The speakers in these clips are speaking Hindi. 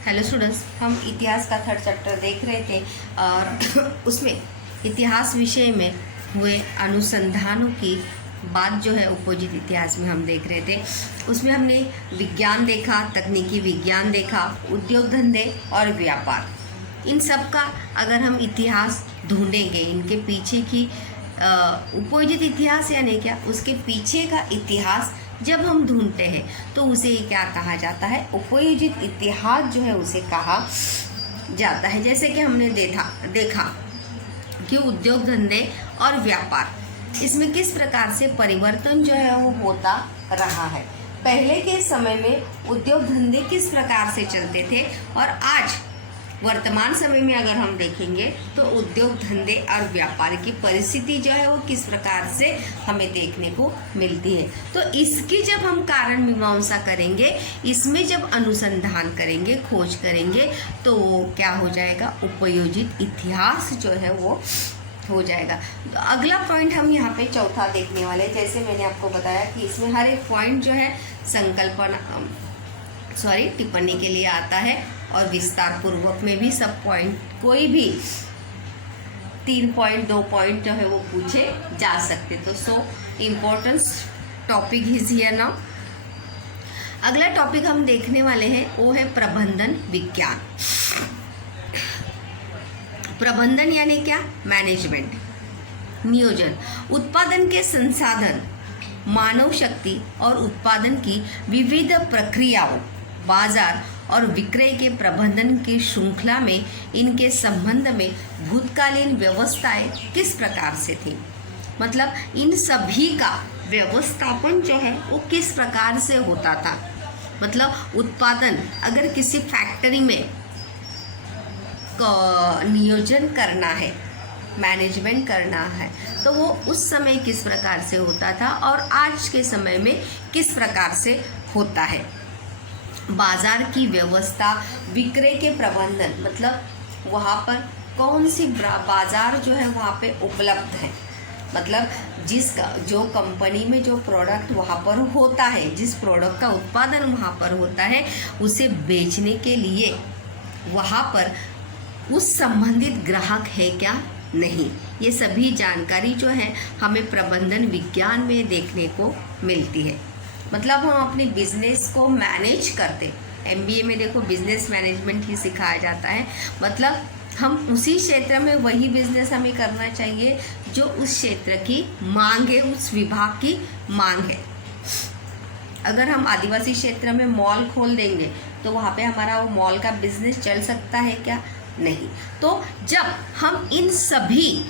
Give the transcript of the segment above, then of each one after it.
हेलो स्टूडेंट्स, हम इतिहास का थर्ड चैप्टर देख रहे थे और उसमें इतिहास विषय में हुए अनुसंधानों की बात जो है उपयोजित इतिहास में हम देख रहे थे। उसमें हमने विज्ञान देखा, तकनीकी विज्ञान देखा, उद्योग धंधे और व्यापार। इन सब का अगर हम इतिहास ढूंढेंगे, इनके पीछे की उपयोजित इतिहास यानी क्या, उसके पीछे का इतिहास जब हम ढूंढते हैं तो उसे क्या कहा जाता है, उपयोजित इतिहास जो है उसे कहा जाता है। जैसे कि हमने देखा कि उद्योग धंधे और व्यापार, इसमें किस प्रकार से परिवर्तन जो है वो होता रहा है। पहले के समय में उद्योग धंधे किस प्रकार से चलते थे और आज वर्तमान समय में अगर हम देखेंगे तो उद्योग धंधे और व्यापार की परिस्थिति जो है वो किस प्रकार से हमें देखने को मिलती है। तो इसकी जब हम कारण मीमांसा करेंगे, इसमें जब अनुसंधान करेंगे, खोज करेंगे, तो वो क्या हो जाएगा, उपयोजित इतिहास जो है वो हो जाएगा। तो अगला पॉइंट हम यहाँ पे चौथा देखने वाले, जैसे मैंने आपको बताया कि इसमें हर एक पॉइंट जो है टिप्पणी के लिए आता है और विस्तार पूर्वक में भी सब पॉइंट, कोई भी 3 पॉइंट 2 पॉइंट जो है वो पूछे जा सकते। तो so importance topic is here now. अगला टॉपिक हम देखने वाले हैं वो है प्रबंधन विज्ञान। प्रबंधन यानी क्या, मैनेजमेंट, नियोजन, उत्पादन के संसाधन, मानव शक्ति और उत्पादन की विविध प्रक्रियाओं, बाजार और विक्रय के प्रबंधन की श्रृंखला में इनके संबंध में भूतकालीन व्यवस्थाएं किस प्रकार से थी। मतलब इन सभी का व्यवस्थापन जो है वो किस प्रकार से होता था। मतलब उत्पादन, अगर किसी फैक्ट्री में नियोजन करना है, मैनेजमेंट करना है, तो वो उस समय किस प्रकार से होता था और आज के समय में किस प्रकार से होता है। बाजार की व्यवस्था, विक्रय के प्रबंधन, मतलब वहाँ पर कौन सी बाजार जो है वहाँ पे उपलब्ध है। मतलब जो कंपनी में जो प्रोडक्ट वहाँ पर होता है, जिस प्रोडक्ट का उत्पादन वहाँ पर होता है, उसे बेचने के लिए वहाँ पर उस संबंधित ग्राहक है क्या, नहीं। ये सभी जानकारी जो है हमें प्रबंधन विज्ञान में देखने को मिलती है। मतलब हम अपने बिजनेस को मैनेज करते, MBA में देखो बिजनेस मैनेजमेंट ही सिखाया जाता है। मतलब हम उसी क्षेत्र में वही बिजनेस हमें करना चाहिए जो उस क्षेत्र की मांग है, उस विभाग की मांग है। अगर हम आदिवासी क्षेत्र में मॉल खोल देंगे तो वहाँ पे हमारा वो मॉल का बिजनेस चल सकता है क्या, नहीं। तो जब हम इन सभी,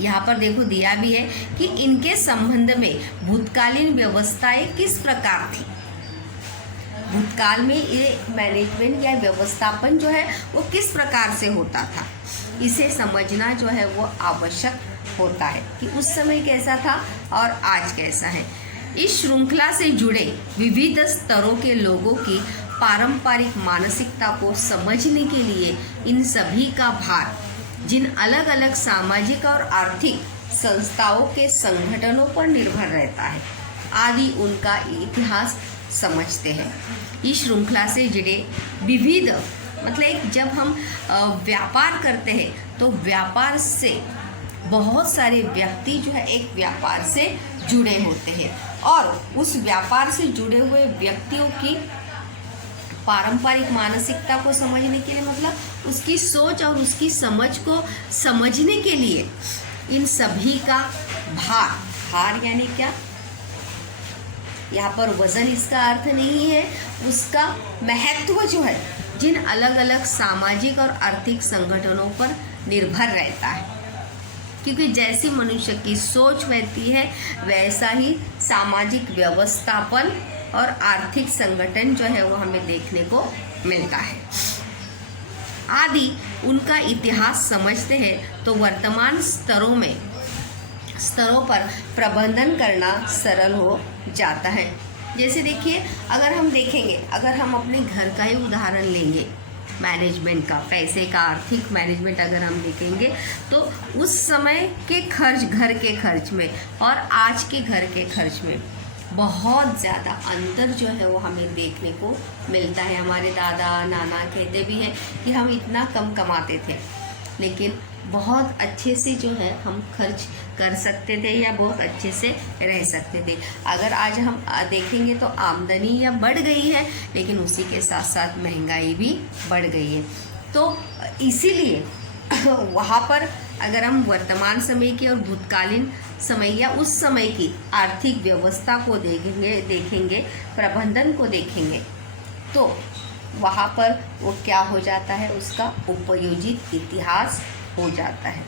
यहाँ पर देखो दिया भी है कि इनके संबंध में भूतकालीन व्यवस्थाएं किस प्रकार थी। भूतकाल में ये मैनेजमेंट या व्यवस्थापन जो है वो किस प्रकार से होता था, इसे समझना जो है वो आवश्यक होता है कि उस समय कैसा था और आज कैसा है। इस श्रृंखला से जुड़े विविध स्तरों के लोगों की पारंपरिक मानसिकता को समझने के लिए इन सभी का भार जिन अलग अलग सामाजिक और आर्थिक संस्थाओं के संगठनों पर निर्भर रहता है, आदि उनका इतिहास समझते हैं। इस श्रृंखला से जुड़े विविध, मतलब जब हम व्यापार करते हैं तो व्यापार से बहुत सारे व्यक्ति जो है एक व्यापार से जुड़े होते हैं और उस व्यापार से जुड़े हुए व्यक्तियों की पारंपरिक मानसिकता को समझने के लिए, मतलब उसकी सोच और उसकी समझ को समझने के लिए इन सभी का भार यानी क्या, यहाँ पर वजन इसका अर्थ नहीं है, उसका महत्व जो है जिन अलग अलग सामाजिक और आर्थिक संगठनों पर निर्भर रहता है। क्योंकि जैसी मनुष्य की सोच रहती है वैसा ही सामाजिक व्यवस्थापन और आर्थिक संगठन जो है वो हमें देखने को मिलता है। आदि उनका इतिहास समझते हैं तो वर्तमान स्तरों पर प्रबंधन करना सरल हो जाता है। जैसे देखिए, अगर हम देखेंगे, अगर हम अपने घर का ही उदाहरण लेंगे, मैनेजमेंट का, पैसे का, आर्थिक मैनेजमेंट अगर हम देखेंगे तो उस समय के खर्च, घर के खर्च में और आज के घर के खर्च में बहुत ज़्यादा अंतर जो है वो हमें देखने को मिलता है। हमारे दादा नाना कहते भी हैं कि हम इतना कम कमाते थे लेकिन बहुत अच्छे से जो है हम खर्च कर सकते थे या बहुत अच्छे से रह सकते थे। अगर आज हम देखेंगे तो आमदनी या बढ़ गई है लेकिन उसी के साथ साथ महंगाई भी बढ़ गई है। तो इसीलिए वहाँ पर अगर हम वर्तमान समय की और भूतकालीन समय या उस समय की आर्थिक व्यवस्था को देखेंगे प्रबंधन को देखेंगे तो वहाँ पर वो क्या हो जाता है, उसका उपयोजित इतिहास हो जाता है।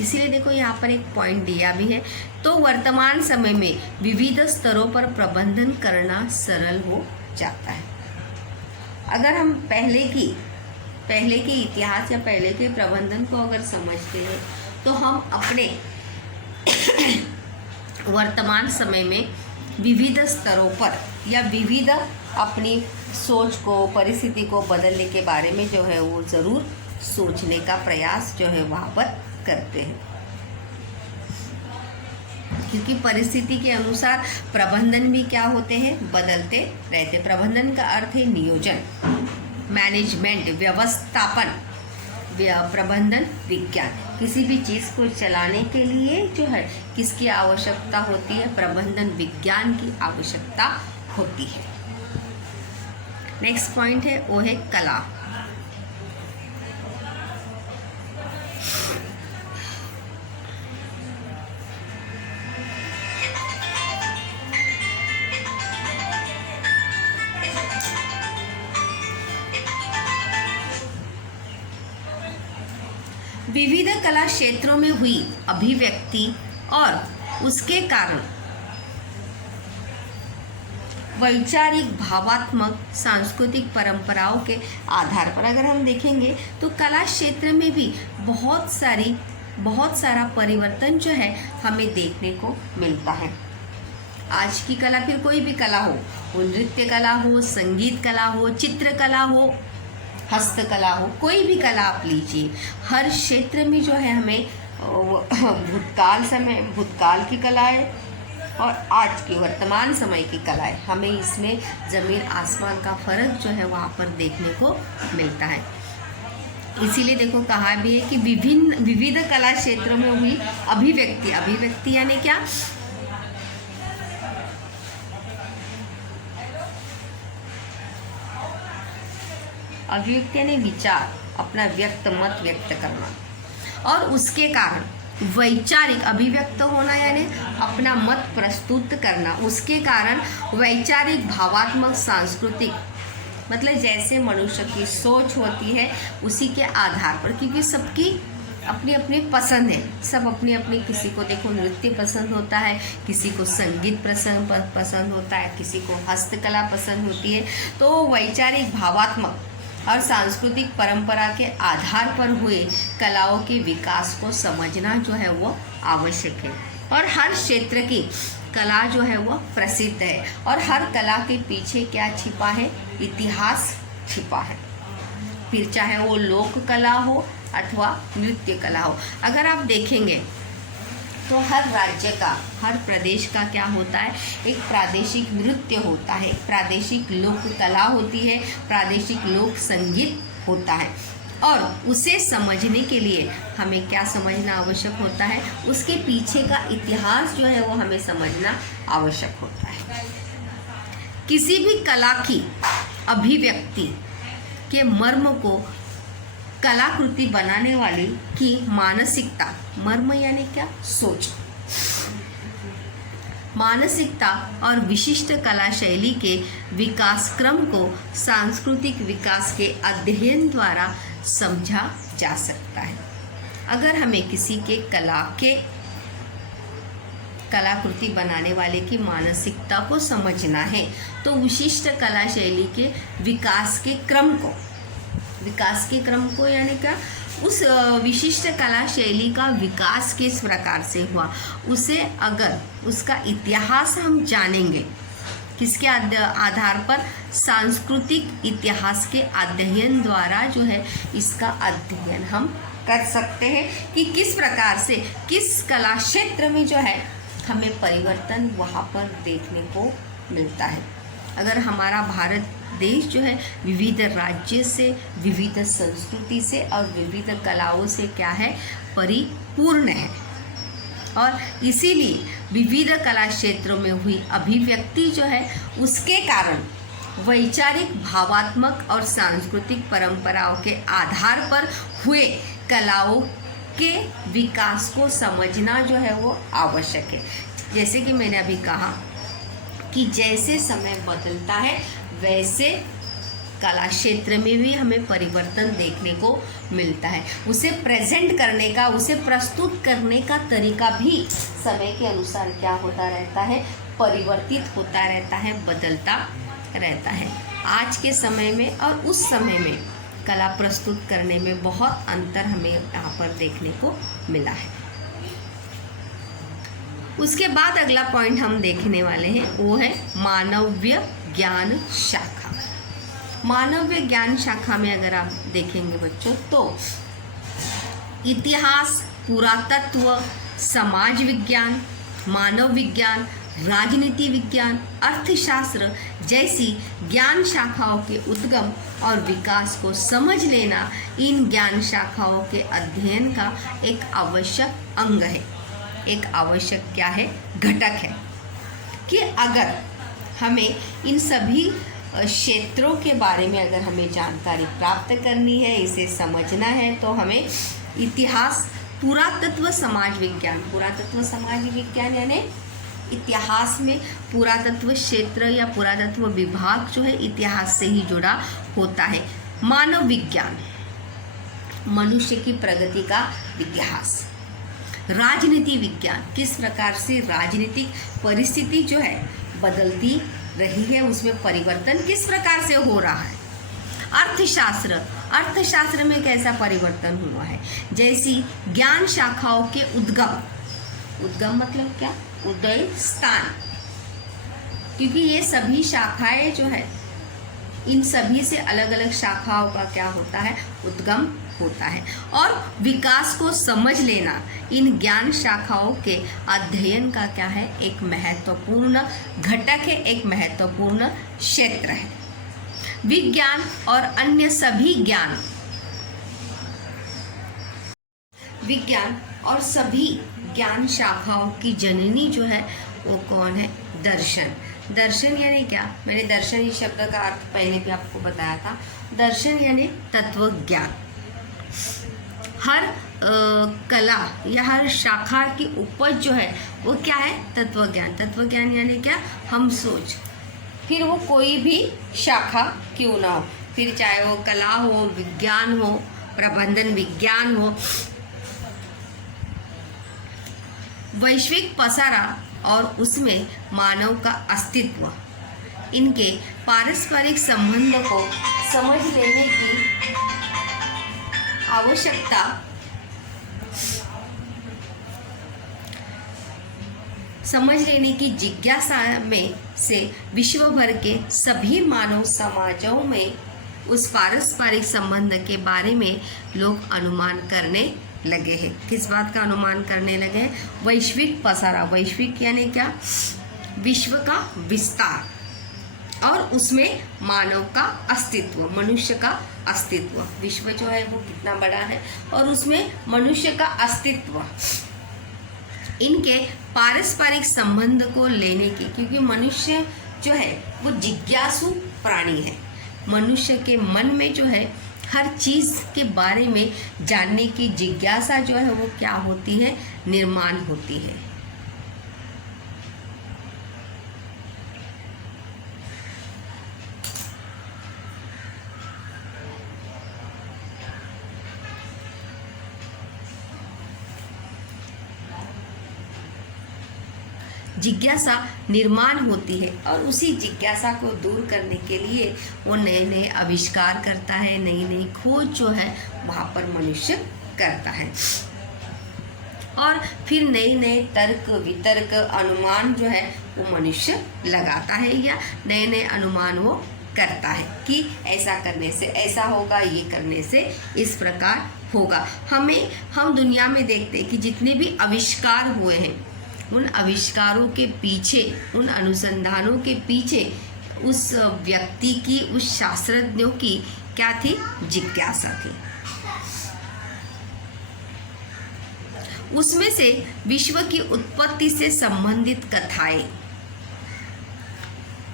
इसीलिए देखो यहाँ पर एक पॉइंट दिया भी है, तो वर्तमान समय में विविध स्तरों पर प्रबंधन करना सरल हो जाता है। अगर हम पहले के इतिहास या पहले के प्रबंधन को अगर समझते हैं तो हम अपने वर्तमान समय में विविध स्तरों पर या विविध अपनी सोच को परिस्थिति को बदलने के बारे में जो है वो ज़रूर सोचने का प्रयास जो है वहाँ पर करते हैं, क्योंकि परिस्थिति के अनुसार प्रबंधन भी क्या होते हैं, बदलते रहते। प्रबंधन का अर्थ है नियोजन, मैनेजमेंट, व्यवस्थापन, प्रबंधन विज्ञान। किसी भी चीज़ को चलाने के लिए जो है किसकी आवश्यकता होती है, प्रबंधन विज्ञान की आवश्यकता होती है। नेक्स्ट पॉइंट है वो है कला। विविध कला क्षेत्रों में हुई अभिव्यक्ति और उसके कारण वैचारिक, भावात्मक, सांस्कृतिक परंपराओं के आधार पर अगर हम देखेंगे तो कला क्षेत्र में भी बहुत सारा परिवर्तन जो है हमें देखने को मिलता है। आज की कला, फिर कोई भी कला हो, वो नृत्य कला हो, संगीत कला हो, चित्रकला हो, हस्तकला हो, कोई भी कला आप लीजिए, हर क्षेत्र में जो है हमें भूतकाल की कलाएं और आज की वर्तमान समय की कलाएं, हमें इसमें ज़मीन आसमान का फ़र्क जो है वहाँ पर देखने को मिलता है। इसीलिए देखो कहा भी है कि विविध कला क्षेत्रों में हुई अभिव्यक्ति यानी क्या, अभिव्यक्ति यानी विचार, अपना मत व्यक्त करना, और उसके कारण वैचारिक, अभिव्यक्त होना यानी अपना मत प्रस्तुत करना, उसके कारण वैचारिक, भावात्मक, सांस्कृतिक, मतलब जैसे मनुष्य की सोच होती है उसी के आधार पर, क्योंकि सबकी अपनी अपनी पसंद है, सब अपनी अपनी, किसी को देखो नृत्य पसंद होता है, किसी को संगीत पसंद होता है, किसी को हस्तकला पसंद होती है। तो वैचारिक, भावात्मक और सांस्कृतिक परंपरा के आधार पर हुए कलाओं के विकास को समझना जो है वो आवश्यक है। और हर क्षेत्र की कला जो है वो प्रसिद्ध है और हर कला के पीछे क्या छिपा है, इतिहास छिपा है, फिर चाहे वो लोक कला हो अथवा नृत्य कला हो। अगर आप देखेंगे तो हर राज्य का, हर प्रदेश का क्या होता है, एक प्रादेशिक नृत्य होता है, प्रादेशिक लोक कला होती है, प्रादेशिक लोक संगीत होता है, और उसे समझने के लिए हमें क्या समझना आवश्यक होता है, उसके पीछे का इतिहास जो है वो हमें समझना आवश्यक होता है। किसी भी कला की अभिव्यक्ति के मर्म को कलाकृति बनाने वाली की मानसिकता, मर्म यानी क्या, सोच, मानसिकता और विशिष्ट कला शैली के विकास क्रम को सांस्कृतिक विकास के अध्ययन द्वारा समझा जा सकता है। अगर हमें किसी के कलाकृति बनाने वाले की मानसिकता को समझना है तो विशिष्ट कला शैली के विकास के क्रम को यानी क्या, उस विशिष्ट कला शैली का विकास किस प्रकार से हुआ, उसे अगर उसका इतिहास हम जानेंगे, किसके आधार पर, सांस्कृतिक इतिहास के अध्ययन द्वारा जो है इसका अध्ययन हम कर सकते हैं कि किस प्रकार से किस कला क्षेत्र में जो है हमें परिवर्तन वहाँ पर देखने को मिलता है। अगर हमारा भारत देश जो है विविध राज्य से, विविध संस्कृति से और विविध कलाओं से क्या है, परिपूर्ण है। और इसीलिए विविध कला क्षेत्रों में हुई अभिव्यक्ति जो है उसके कारण वैचारिक, भावात्मक और सांस्कृतिक परंपराओं के आधार पर हुए कलाओं के विकास को समझना जो है वो आवश्यक है। जैसे कि मैंने अभी कहा कि जैसे समय बदलता है वैसे कला क्षेत्र में भी हमें परिवर्तन देखने को मिलता है। उसे प्रेजेंट करने का, उसे प्रस्तुत करने का तरीका भी समय के अनुसार क्या होता रहता है, परिवर्तित होता रहता है, बदलता रहता है। आज के समय में और उस समय में कला प्रस्तुत करने में बहुत अंतर हमें यहाँ पर देखने को मिला है। उसके बाद अगला पॉइंट हम देखने वाले हैं वो है मानवीय ज्ञान शाखा। मानवीय ज्ञान शाखा में अगर आप देखेंगे बच्चों तो इतिहास, पुरातत्व, समाज विज्ञान, मानव विज्ञान, राजनीति विज्ञान, अर्थशास्त्र जैसी ज्ञान शाखाओं के उद्गम और विकास को समझ लेना इन ज्ञान शाखाओं के अध्ययन का एक आवश्यक अंग है, एक आवश्यक क्या है, घटक है। कि अगर हमें इन सभी क्षेत्रों के बारे में अगर हमें जानकारी प्राप्त करनी है, इसे समझना है, तो हमें इतिहास, पुरातत्व, समाज विज्ञान, पुरातत्व समाज विज्ञान यानी इतिहास में पुरातत्व क्षेत्र या पुरातत्व विभाग जो है इतिहास से ही जुड़ा होता है। मानव विज्ञान, मनुष्य की प्रगति का इतिहास। राजनीति विज्ञान, किस प्रकार से राजनीतिक परिस्थिति जो है बदलती रही है, उसमें परिवर्तन किस प्रकार से हो रहा है। अर्थशास्त्र, अर्थशास्त्र में कैसा परिवर्तन हुआ है। जैसी ज्ञान शाखाओं के उद्गम, उद्गम मतलब क्या, उदय स्थान, क्योंकि ये सभी शाखाएं जो है इन सभी से अलग अलग शाखाओं का क्या होता है, उद्गम होता है। और विकास को समझ लेना इन ज्ञान शाखाओं के अध्ययन का क्या है, एक महत्वपूर्ण घटक है, एक महत्वपूर्ण क्षेत्र है। विज्ञान और अन्य सभी ज्ञान, विज्ञान और सभी ज्ञान शाखाओं की जननी जो है वो कौन है, दर्शन। दर्शन यानी क्या, मैंने दर्शन इस शब्द का अर्थ पहले भी आपको बताया था। दर्शन यानी तत्व ज्ञान। हर कला या हर शाखा की उपज जो है वो क्या है, तत्व ज्ञान। तत्व ज्ञान यानी क्या, हम सोच, फिर वो कोई भी शाखा क्यों ना हो, फिर चाहे वो कला हो, विज्ञान हो, प्रबंधन विज्ञान हो, वैश्विक पसारा और उसमें मानव का अस्तित्व, इनके पारस्परिक संबंध को समझ लेने की आवश्यकता समझ लेने की जिज्ञासा में से विश्व भर के सभी मानव समाजों में उस पारस्परिक संबंध के बारे में लोग अनुमान करने लगे हैं। किस बात का अनुमान करने लगे हैं, वैश्विक पसारा। वैश्विक यानी क्या, विश्व का विस्तार और उसमें मानव का अस्तित्व, मनुष्य का अस्तित्व। विश्व जो है वो कितना बड़ा है और उसमें मनुष्य का अस्तित्व, इनके पारस्परिक संबंध को लेने की, क्योंकि मनुष्य जो है वो जिज्ञासु प्राणी है। मनुष्य के मन में जो है हर चीज़ के बारे में जानने की जिज्ञासा जो है वो क्या होती है, निर्माण होती है। जिज्ञासा निर्माण होती है और उसी जिज्ञासा को दूर करने के लिए वो नए नए आविष्कार करता है, नई नई खोज जो है वहाँ पर मनुष्य करता है और फिर नए नए तर्क वितर्क अनुमान जो है वो मनुष्य लगाता है या नए नए अनुमान वो करता है कि ऐसा करने से ऐसा होगा, ये करने से इस प्रकार होगा। हम दुनिया में देखते हैं कि जितने भी आविष्कार हुए हैं उन आविष्कारों के पीछे, उन अनुसंधानों के पीछे उस व्यक्ति की, उस शास्त्रज्ञों की क्या थी? जिज्ञासा थी। उसमें से विश्व की उत्पत्ति से संबंधित कथाएं,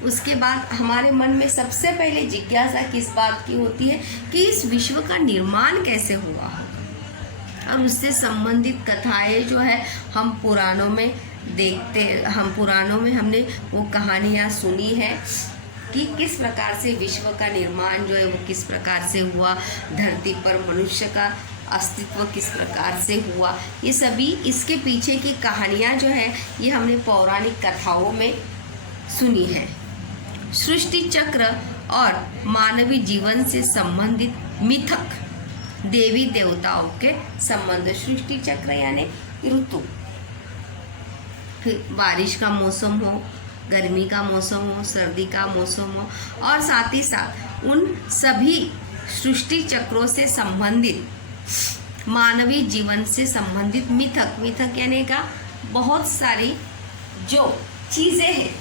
उसके बाद हमारे मन में सबसे पहले जिज्ञासा किस बात की होती है कि इस विश्व का निर्माण कैसे हुआ होगा, और उससे संबंधित कथाएं जो है हम पुराणों में देखते, हम पुराणों में हमने वो कहानियाँ सुनी है कि किस प्रकार से विश्व का निर्माण जो है वो किस प्रकार से हुआ, धरती पर मनुष्य का अस्तित्व किस प्रकार से हुआ। ये सभी इसके पीछे की कहानियाँ जो है ये हमने पौराणिक कथाओं में सुनी है। सृष्टि चक्र और मानवीय जीवन से संबंधित मिथक, देवी देवताओं के संबंध, सृष्टि चक्र यानी ऋतु, फिर बारिश का मौसम हो, गर्मी का मौसम हो, सर्दी का मौसम हो, और साथ ही साथ उन सभी सृष्टि चक्रों से संबंधित मानवीय जीवन से संबंधित मिथक, मिथक यानी का बहुत सारी जो चीज़ें हैं,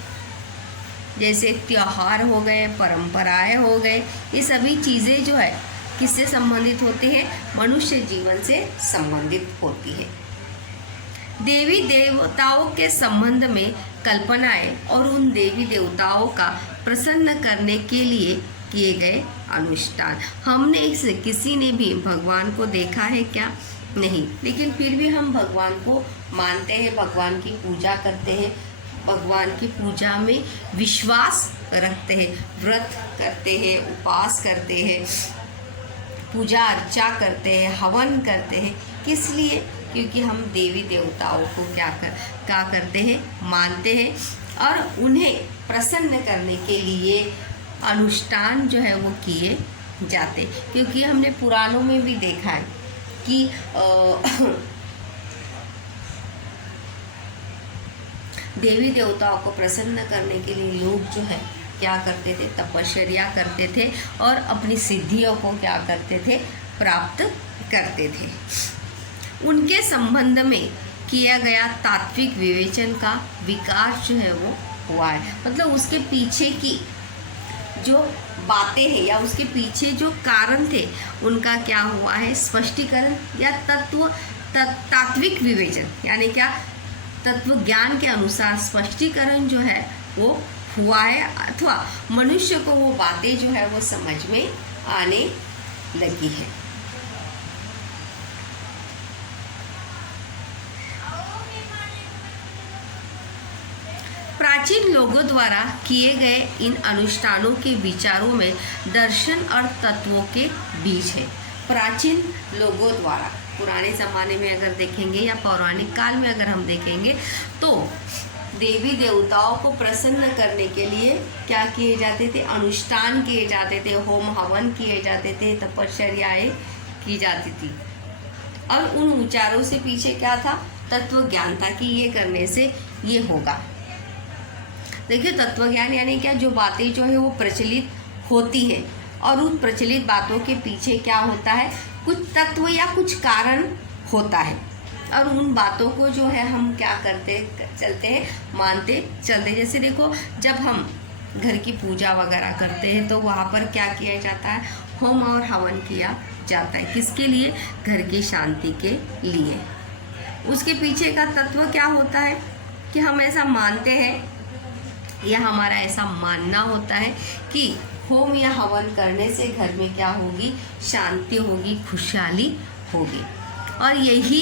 जैसे त्योहार हो गए, परंपराएं हो गए, ये सभी चीज़ें जो है किससे संबंधित होती हैं? मनुष्य जीवन से संबंधित होती है। देवी देवताओं के संबंध में कल्पनाएं और उन देवी देवताओं का प्रसन्न करने के लिए किए गए अनुष्ठान। हमने इसे, किसी ने भी भगवान को देखा है क्या? नहीं, लेकिन फिर भी हम भगवान को मानते हैं, भगवान की पूजा करते हैं, भगवान की पूजा में विश्वास रखते हैं, व्रत करते हैं, उपवास करते हैं, पूजा अर्चा करते हैं, हवन करते हैं। किस लिए? क्योंकि हम देवी देवताओं को क्या करते हैं? मानते हैं, और उन्हें प्रसन्न करने के लिए अनुष्ठान जो है वो किए जाते। क्योंकि हमने पुराणों में भी देखा है कि देवी देवताओं को प्रसन्न करने के लिए लोग जो है क्या करते थे? तपश्चर्या करते थे और अपनी सिद्धियों को क्या करते थे? प्राप्त करते थे। उनके संबंध में किया गया तात्विक विवेचन का विकास जो है वो हुआ है। मतलब उसके पीछे की जो बातें हैं या उसके पीछे जो कारण थे उनका क्या हुआ है? स्पष्टीकरण या तात्विक विवेचन, यानी क्या? तत्व ज्ञान के अनुसार स्पष्टीकरण जो है वो हुआ है, अथवा मनुष्य को वो बातें जो है वो समझ में आने लगी है। प्राचीन लोगों द्वारा किए गए इन अनुष्ठानों के विचारों में दर्शन और तत्वों के बीच है। प्राचीन लोगों द्वारा, पुराने ज़माने में अगर देखेंगे या पौराणिक काल में अगर हम देखेंगे तो देवी देवताओं को प्रसन्न करने के लिए क्या किए जाते थे? अनुष्ठान किए जाते थे, होम हवन किए जाते थे, तपश्चर्याएं की जाती थी। और उन विचारों से पीछे क्या था? तत्व ज्ञान था कि ये करने से ये होगा। देखिए, तत्व ज्ञान यानी क्या? जो बातें जो है वो प्रचलित होती हैं, और उन प्रचलित बातों के पीछे क्या होता है? कुछ तत्व या कुछ कारण होता है, और उन बातों को जो है हम क्या करते चलते हैं? मानते चलते। जैसे देखो, जब हम घर की पूजा वगैरह करते हैं तो वहाँ पर क्या किया जाता है? होम और हवन किया जाता है। किसके लिए? घर की शांति के लिए। उसके पीछे का तत्व क्या होता है कि हम ऐसा मानते हैं, या हमारा ऐसा मानना होता है कि होम या हवन करने से घर में क्या होगी? शांति होगी, खुशहाली होगी। और यही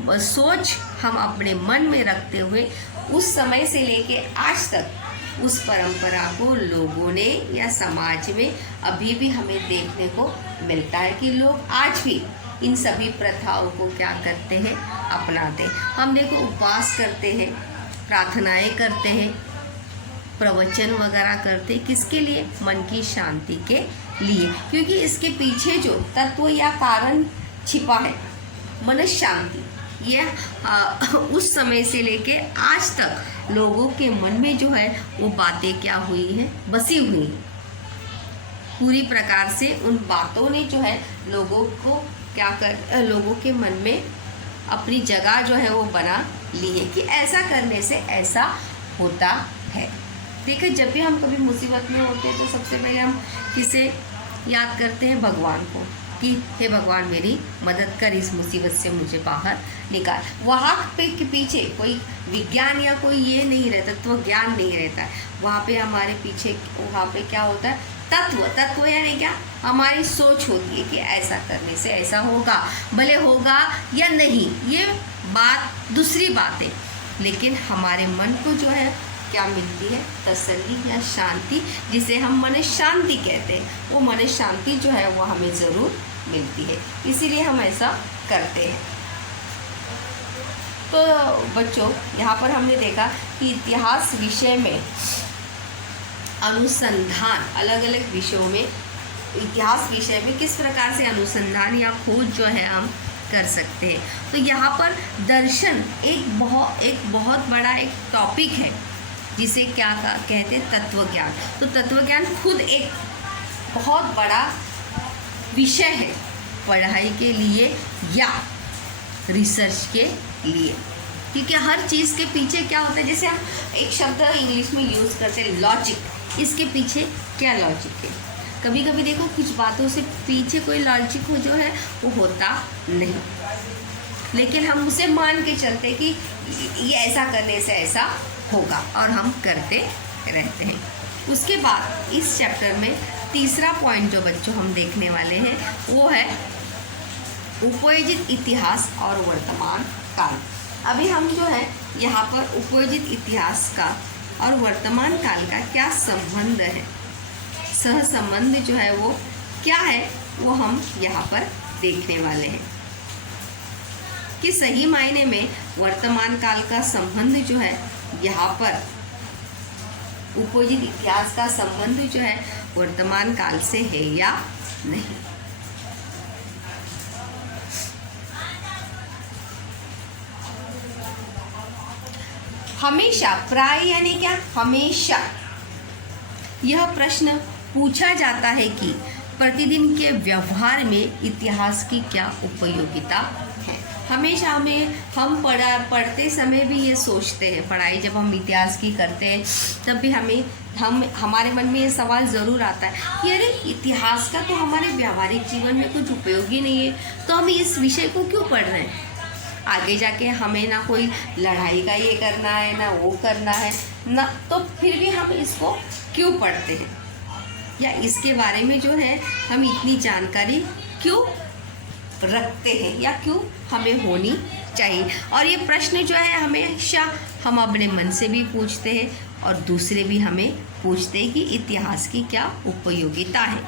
सोच हम अपने मन में रखते हुए उस समय से लेके आज तक उस परंपरा को लोगों ने या समाज में अभी भी हमें देखने को मिलता है कि लोग आज भी इन सभी प्रथाओं को क्या करते हैं? अपनाते हैं। हम देखो, उपवास करते हैं, प्रार्थनाएं करते हैं, प्रवचन वगैरह करते, किसके लिए? मन की शांति के लिए। क्योंकि इसके पीछे जो तत्व या कारण छिपा है, मन शांति, ये उस समय से लेके आज तक लोगों के मन में जो है वो बातें क्या हुई हैं? बसी हुई हैं। पूरी प्रकार से उन बातों ने जो है लोगों को लोगों के मन में अपनी जगह जो है वो बना ली है कि ऐसा करने से ऐसा होता है। देखिए, जब भी हम कभी मुसीबत में होते हैं तो सबसे पहले हम किसे याद करते हैं? भगवान को, कि हे भगवान मेरी मदद कर, इस मुसीबत से मुझे बाहर निकाल। वहाँ पे के पीछे कोई विज्ञान या कोई ये नहीं रहता, तत्व ज्ञान नहीं रहता है। वहाँ पे हमारे पीछे वहाँ पे क्या होता है? तत्व यानी क्या? हमारी सोच होती है कि ऐसा करने से ऐसा होगा, भले होगा या नहीं, ये बात दूसरी बात है, लेकिन हमारे मन को जो है क्या मिलती है? तसल्ली या शांति, जिसे हम मन शांति कहते हैं। वो मन शांति जो है वो हमें ज़रूर मिलती है, इसीलिए हम ऐसा करते हैं। तो बच्चों, यहाँ पर हमने देखा कि इतिहास विषय में अनुसंधान, अलग अलग विषयों में इतिहास विषय में किस प्रकार से अनुसंधान या खोज जो है हम कर सकते हैं। तो यहाँ पर दर्शन एक बहुत बड़ा एक टॉपिक है, जिसे क्या कहते हैं? तत्वज्ञान। तो तत्वज्ञान खुद एक बहुत बड़ा विषय है पढ़ाई के लिए या रिसर्च के लिए, क्योंकि हर चीज़ के पीछे क्या होता है? जैसे हम एक शब्द इंग्लिश में यूज़ करते हैं लॉजिक, इसके पीछे क्या लॉजिक है? कभी कभी देखो, कुछ बातों से पीछे कोई लॉजिक हो जो है वो होता नहीं, लेकिन हम उसे मान के चलते कि ये ऐसा करने से ऐसा होगा, और हम करते रहते हैं। उसके बाद इस चैप्टर में तीसरा पॉइंट जो बच्चों हम देखने वाले हैं वो है उपयोजित इतिहास और वर्तमान काल। अभी हम जो है यहाँ पर उपयोजित इतिहास का और वर्तमान काल का क्या संबंध है, सह संबंध जो है वो क्या है, वो हम यहाँ पर देखने वाले हैं कि सही मायने में वर्तमान काल का संबंध जो है यहाँ पर उपयोजित इतिहास का संबंध जो है वर्तमान काल से है या नहीं। हमेशा, प्राय यानी क्या? हमेशा यह प्रश्न पूछा जाता है कि प्रतिदिन के व्यवहार में इतिहास की क्या उपयोगिता है। हमेशा हम पढ़ते समय भी ये सोचते हैं, पढ़ाई जब हम इतिहास की करते हैं तब भी हमारे मन में ये सवाल ज़रूर आता है कि अरे इतिहास का तो हमारे व्यावहारिक जीवन में कुछ उपयोगी नहीं है, तो हम इस विषय को क्यों पढ़ रहे हैं? आगे जाके हमें ना कोई लड़ाई का ये करना है, ना वो करना है ना, तो फिर भी हम इसको क्यों पढ़ते हैं, या इसके बारे में जो है हम इतनी जानकारी क्यों रखते हैं, या क्यों हमें होनी चाहिए। और ये प्रश्न जो है हमेशा हम अपने मन से भी पूछते हैं और दूसरे भी हमें पूछते हैं कि इतिहास की क्या उपयोगिता है,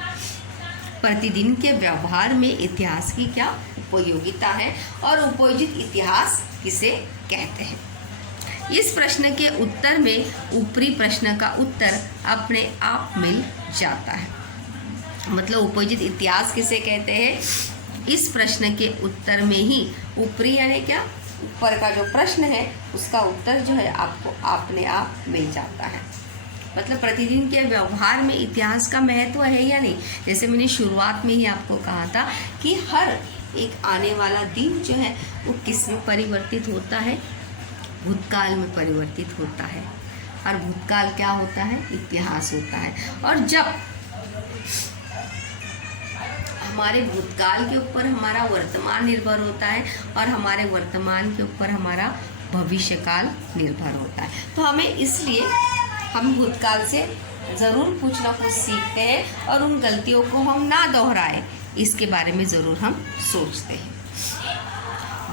प्रतिदिन के व्यवहार में इतिहास की क्या उपयोगिता है, और उपयोजित इतिहास किसे कहते हैं। इस प्रश्न के उत्तर में ऊपरी प्रश्न का उत्तर अपने आप मिल जाता है। मतलब उपयोजित इतिहास किसे कहते हैं, इस प्रश्न के उत्तर में ही ऊपरी यानी क्या, ऊपर का जो प्रश्न है उसका उत्तर जो है आपको अपने आप मिल जाता है। मतलब प्रतिदिन के व्यवहार में इतिहास का महत्व है या नहीं। जैसे मैंने शुरुआत में ही आपको कहा था कि हर एक आने वाला दिन जो है वो किस में परिवर्तित होता है, भूतकाल में परिवर्तित होता है, और भूतकाल क्या होता है, इतिहास होता है। और जब हमारे भूतकाल के ऊपर हमारा वर्तमान निर्भर होता है और हमारे वर्तमान के ऊपर हमारा भविष्यकाल निर्भर होता है, तो हमें इसलिए हम भूतकाल से ज़रूर कुछ ना कुछ सीखते हैं और उन गलतियों को हम ना दोहराएं, इसके बारे में ज़रूर हम सोचते हैं।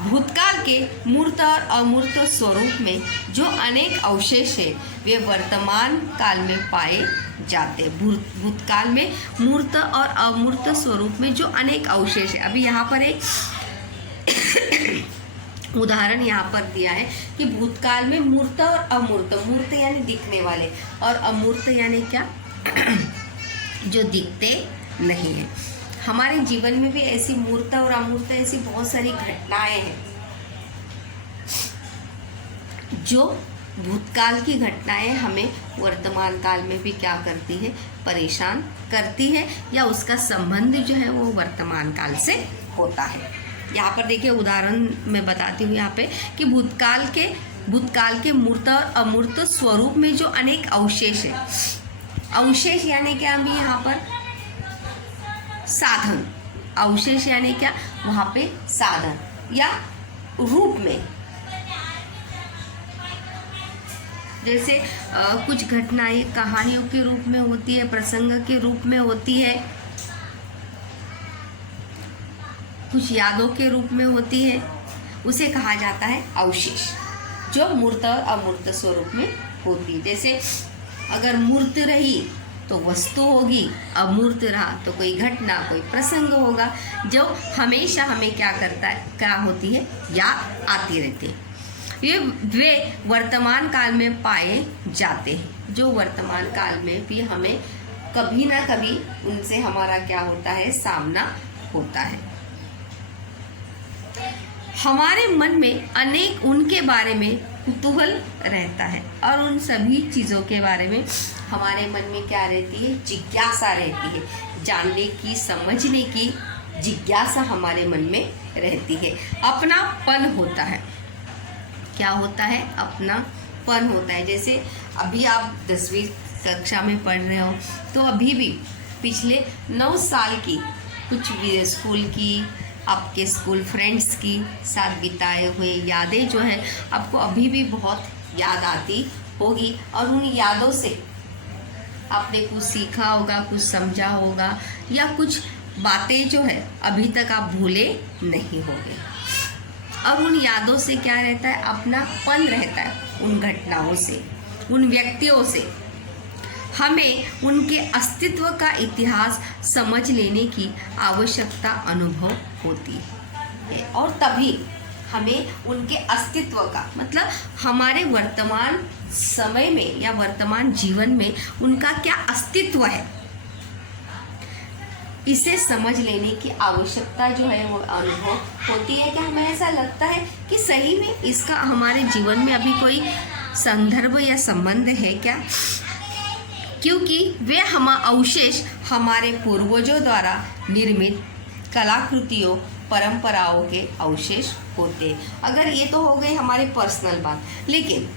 भूतकाल के मूर्त और अमूर्त स्वरूप में जो अनेक अवशेष है वे वर्तमान काल में पाए जाते हैं। भूतकाल में मूर्त और अमूर्त स्वरूप में जो अनेक अवशेष है। अभी यहाँ पर एक उदाहरण यहाँ पर दिया है कि भूतकाल में मूर्त और अमूर्त, मूर्त यानी दिखने वाले और अमूर्त यानी क्या, जो दिखते नहीं है। हमारे जीवन में भी ऐसी मूर्त और अमूर्त ऐसी बहुत सारी घटनाएं हैं जो भूतकाल की घटनाएं हमें वर्तमान काल में भी क्या करती है, परेशान करती है, या उसका संबंध जो है वो वर्तमान काल से होता है। यहाँ पर देखिए उदाहरण मैं बताती हूँ यहाँ पे कि भूतकाल के मूर्त और अमूर्त स्वरूप में जो अनेक अवशेष है, अवशेष यानी क्या, अभी यहाँ पर साधन, अवशेष यानी क्या, वहाँ पे साधन या रूप में, जैसे कुछ घटनाएं कहानियों के रूप में होती है, प्रसंग के रूप में होती है, कुछ यादों के रूप में होती है, उसे कहा जाता है अवशेष, जो मूर्त और अमूर्त स्वरूप में होती है। जैसे अगर मूर्त रही तो वस्तु होगी, अमूर्त रहा तो कोई घटना, कोई प्रसंग होगा, जो हमेशा हमें क्या करता है, क्या होती है, याद आती रहती है। ये वे वर्तमान काल में पाए जाते हैं, जो वर्तमान काल में भी हमें कभी ना कभी उनसे हमारा क्या होता है, सामना होता है। हमारे मन में अनेक उनके बारे में कुतूहल रहता है और उन सभी चीज़ों के बारे में हमारे मन में क्या रहती है, जिज्ञासा रहती है, जानने की, समझने की जिज्ञासा हमारे मन में रहती है। अपनापन होता है, क्या होता है, अपनापन होता है। जैसे अभी आप 10वीं कक्षा में पढ़ रहे हो तो अभी भी पिछले 9 साल की कुछ स्कूल की, आपके स्कूल फ्रेंड्स की साथ बिताए हुए यादें जो हैं आपको अभी भी बहुत याद आती होगी, और उन यादों से आपने कुछ सीखा होगा, कुछ समझा होगा, या कुछ बातें जो है अभी तक आप भूले नहीं होंगे। अब उन यादों से क्या रहता है, अपनापन रहता है, उन घटनाओं से, उन व्यक्तियों से हमें उनके अस्तित्व का इतिहास समझ लेने की आवश्यकता अनुभव होती है, और तभी हमें उनके अस्तित्व का मतलब हमारे वर्तमान समय में या वर्तमान जीवन में उनका क्या अस्तित्व है, इसे समझ लेने की आवश्यकता जो है वो अनुभव होती है। कि हमें ऐसा लगता है कि सही में इसका हमारे जीवन में अभी कोई संदर्भ या संबंध है क्या, क्योंकि वे हम अवशेष हमारे पूर्वजों द्वारा निर्मित कलाकृतियों, परंपराओं के अवशेष होते हैं। अगर ये तो हो गई हमारी पर्सनल बात, लेकिन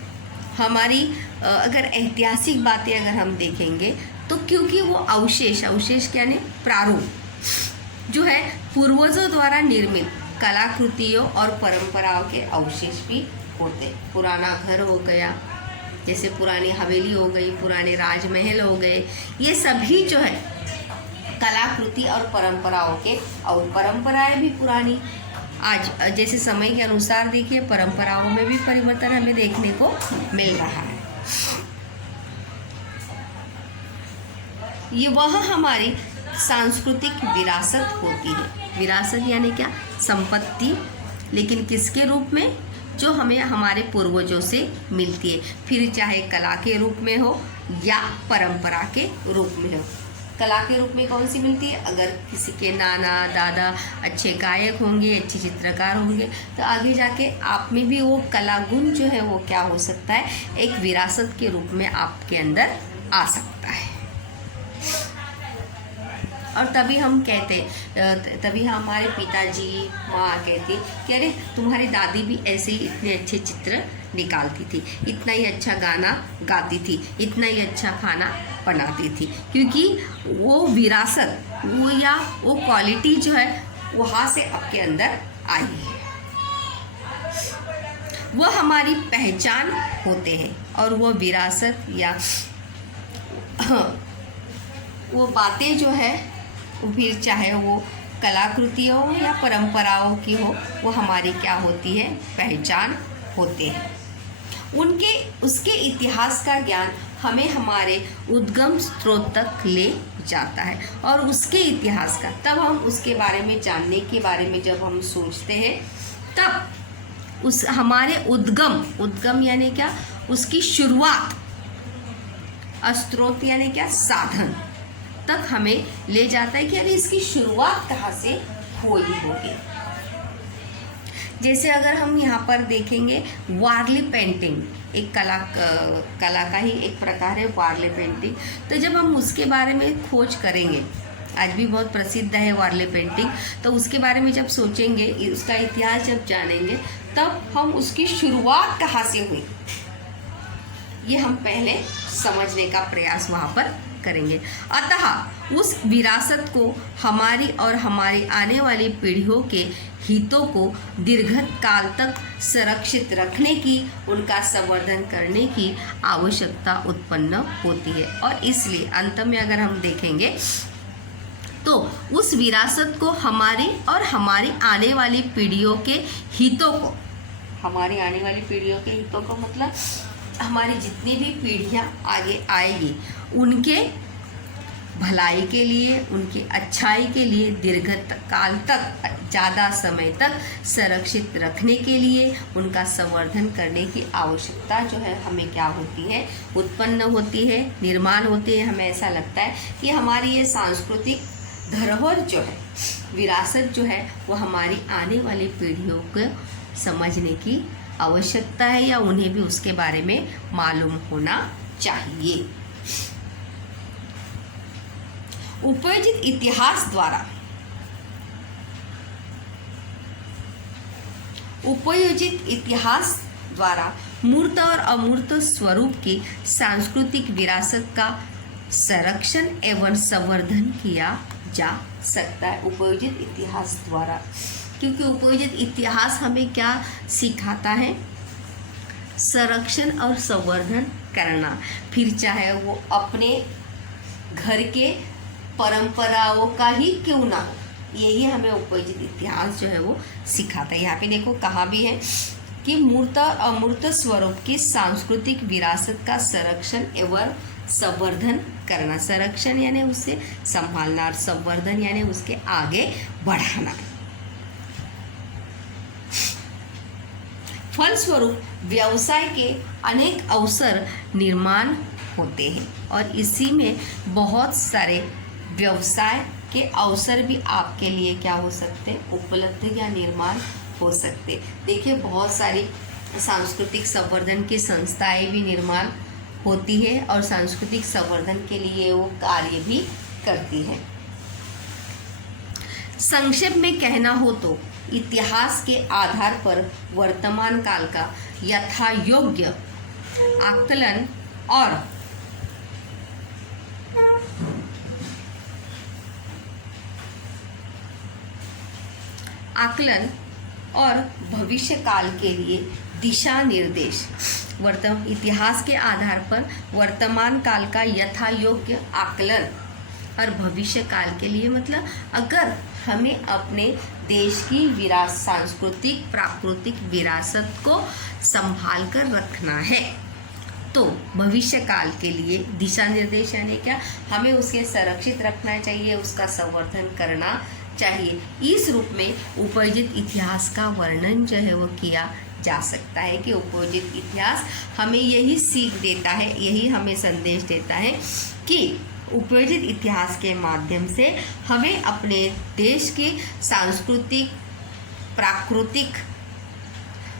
हमारी अगर ऐतिहासिक बातें अगर हम देखेंगे तो क्योंकि वो अवशेष क्या ने प्रारूप जो है पूर्वजों द्वारा निर्मित कलाकृतियों और परंपराओं के अवशेष भी होते हैं। पुराना घर हो गया, जैसे पुरानी हवेली हो गई, पुराने राजमहल हो गए, ये सभी जो है कलाकृति और परंपराओं के, और परंपराएं भी पुरानी, आज जैसे समय के अनुसार देखिए परंपराओं में भी परिवर्तन हमें देखने को मिल रहा है। ये वह हमारी सांस्कृतिक विरासत होती है। विरासत यानी क्या, संपत्ति, लेकिन किसके रूप में, जो हमें हमारे पूर्वजों से मिलती है, फिर चाहे कला के रूप में हो या परंपरा के रूप में हो। कला के रूप में कौन सी मिलती है, अगर किसी के नाना दादा अच्छे गायक होंगे, अच्छे चित्रकार होंगे, तो आगे जाके आप में भी वो कला गुण जो है वो क्या हो सकता है, एक विरासत के रूप में आपके अंदर आ सकता है। और तभी हम कहते, तभी हमारे पिताजी माँ कहती कि अरे तुम्हारी दादी भी ऐसे ही इतने अच्छे चित्र निकालती थी, इतना ही अच्छा गाना गाती थी, इतना ही अच्छा खाना बनाती थी, क्योंकि वो विरासत, वो या वो क्वालिटी जो है वहाँ से आपके अंदर आई है। वो हमारी पहचान होते हैं, और वो विरासत या वो बातें जो है वो फिर चाहे वो कलाकृतियों हो या परंपराओं की हो, वो हमारी क्या होती है, पहचान होते हैं। उसके इतिहास का ज्ञान हमें हमारे उद्गम स्रोत तक ले जाता है, और उसके इतिहास का, तब हम उसके बारे में जानने के बारे में जब हम सोचते हैं, तब उस हमारे उद्गम यानी क्या, उसकी शुरुआत, स्रोत यानी क्या, साधन तक हमें ले जाता है कि अरे इसकी शुरुआत कहाँ से हुई होगी। जैसे अगर हम यहाँ पर देखेंगे वारली पेंटिंग, एक कला का ही एक प्रकार है वारली पेंटिंग। तो जब हम उसके बारे में खोज करेंगे आज भी बहुत प्रसिद्ध है वारले पेंटिंग। तो उसके बारे में जब सोचेंगे, उसका इतिहास जब जानेंगे, तब हम उसकी शुरुआत कहाँ से हुई ये हम पहले समझने का प्रयास वहाँ पर करेंगे। अतः उस विरासत को हमारी और हमारी आने वाली पीढ़ियों के हितों को दीर्घ काल तक संरक्षित रखने की, उनका संवर्धन करने की आवश्यकता उत्पन्न होती है। और इसलिए अंत में अगर हम देखेंगे तो उस विरासत को हमारी और हमारी आने वाली पीढ़ियों के हितों को, हमारी आने वाली पीढ़ियों के हितों को मतलब हमारी जितनी भी पीढ़ियाँ आगे आएगी उनके भलाई के लिए, उनकी अच्छाई के लिए दीर्घ काल तक, ज़्यादा समय तक संरक्षित रखने के लिए उनका संवर्धन करने की आवश्यकता जो है हमें क्या होती है, उत्पन्न होती है, निर्माण होती है। हमें ऐसा लगता है कि हमारी ये सांस्कृतिक धरोहर जो है, विरासत जो है, वो हमारी आने वाली पीढ़ियों को समझने की आवश्यकता है या उन्हें भी उसके बारे में मालूम होना चाहिए। उपयोजित इतिहास द्वारा, उपयोजित इतिहास द्वारा मूर्त और अमूर्त स्वरूप की सांस्कृतिक विरासत का संरक्षण एवं संवर्धन किया जा सकता है। उपयोजित इतिहास द्वारा, क्योंकि उपयोजित इतिहास हमें क्या सिखाता है, संरक्षण और संवर्धन करना। फिर चाहे वो अपने घर के परंपराओं का ही क्यों ना हो, यही हमें उपयोजित इतिहास जो है वो सिखाता है। यहाँ पे देखो कहा भी है कि मूर्त और अमूर्त स्वरूप की सांस्कृतिक विरासत का संरक्षण एवं संवर्धन करना। संरक्षण यानी उसे संभालना और संवर्धन यानी उसके आगे बढ़ाना। फलस्वरूप व्यवसाय के अनेक अवसर निर्माण होते हैं और इसी में बहुत सारे व्यवसाय के अवसर भी आपके लिए क्या हो सकते हैं, उपलब्ध या निर्माण हो सकते। देखिए बहुत सारी सांस्कृतिक संवर्धन की संस्थाएं भी निर्माण होती है और सांस्कृतिक संवर्धन के लिए वो कार्य भी करती है। संक्षेप में कहना हो तो इतिहास के आधार पर वर्तमान काल का यथायोग्य आकलन और भविष्य काल के लिए दिशा निर्देश। इतिहास के आधार पर वर्तमान काल का यथायोग्य आकलन और भविष्य काल के लिए मतलब अगर हमें अपने देश की सांस्कृतिक प्राकृतिक विरासत को संभाल कर रखना है तो भविष्य काल के लिए दिशा निर्देश यानी क्या, हमें उसे संरक्षित रखना चाहिए, उसका संवर्धन करना चाहिए। इस रूप में उपयोजित इतिहास का वर्णन जो है वो किया जा सकता है कि उपयोजित इतिहास हमें यही सीख देता है, यही हमें संदेश देता है कि उपयोजित इतिहास के माध्यम से हमें अपने देश की सांस्कृतिक प्राकृतिक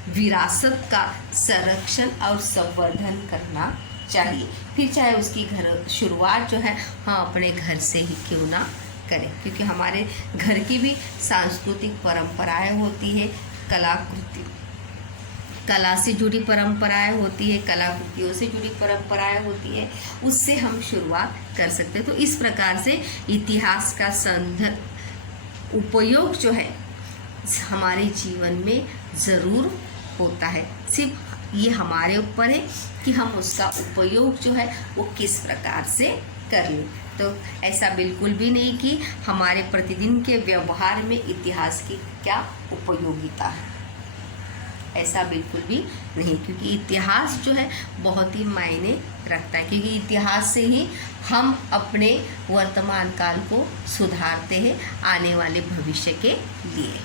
विरासत का संरक्षण और संवर्धन करना चाहिए। फिर चाहे उसकी शुरुआत जो है हम अपने घर से ही क्यों ना करें, क्योंकि हमारे घर की भी सांस्कृतिक परंपराएं होती है, कला से जुड़ी परंपराएं होती है, कलाकृतियों से जुड़ी परंपराएं होती है, उससे हम शुरुआत कर सकते हैं। तो इस प्रकार से इतिहास का उपयोग जो है हमारे जीवन में ज़रूर होता है। सिर्फ ये हमारे ऊपर है कि हम उसका उपयोग जो है वो किस प्रकार से कर लें। तो ऐसा बिल्कुल भी नहीं कि हमारे प्रतिदिन के व्यवहार में इतिहास की क्या उपयोगिता है, ऐसा बिल्कुल भी नहीं, क्योंकि इतिहास जो है बहुत ही मायने रखता है, क्योंकि इतिहास से ही हम अपने वर्तमान काल को सुधारते हैं आने वाले भविष्य के लिए।